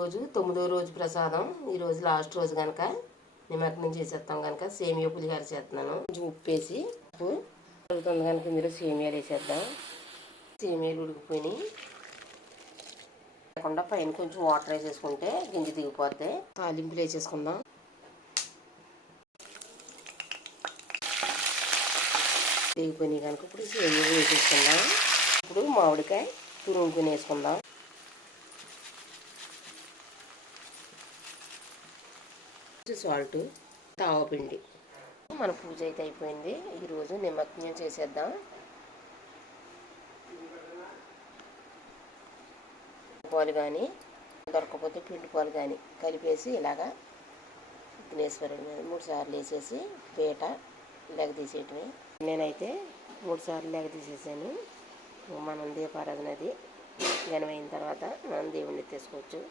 ఈరోజు 9వ రోజు ప్రసాదం. ఈరోజు లాస్ట్ రోజు కనుక నిమగ్నం చేసేస్తాం కనుక సేమియా పులిహార చేస్తున్నాను. కొంచెం ఉప్పేసి ఉప్పు ఉడుకుతుంది కనుక ఇందులో సేమియాలు వేసేద్దాం. సేమియాలు ఉడికిపోయి లేకుండా పైన కొంచెం వాటర్ వేసేసుకుంటే గింజ దిగిపోతే తాలింపులు వేసేసుకుందాం. దిగిపోయినాయి కనుక ఇప్పుడు సేమియాలు వేసేసుకుందాం. ఇప్పుడు మామిడికాయ తురుముకుని వేసుకుందాం. సాల్ట్, తావపిండి. మన పూజ అయితే అయిపోయింది. ఈరోజు నిమజ్జనం చేసేద్దాం. పాలు కానీ దొరకకపోతే పిండి పాలు కానీ కలిపేసి ఇలాగా విఘ్నేశ్వరుడి మీద 3 సార్లు వేసేసి పీట లెగ తీసేయటమే. నేనైతే 3 సార్లు లెగ తీసేసాను. మనం దీపారాధన అది ఘనమైన తర్వాత మనం దేవుణ్ణి తీసుకోవచ్చు.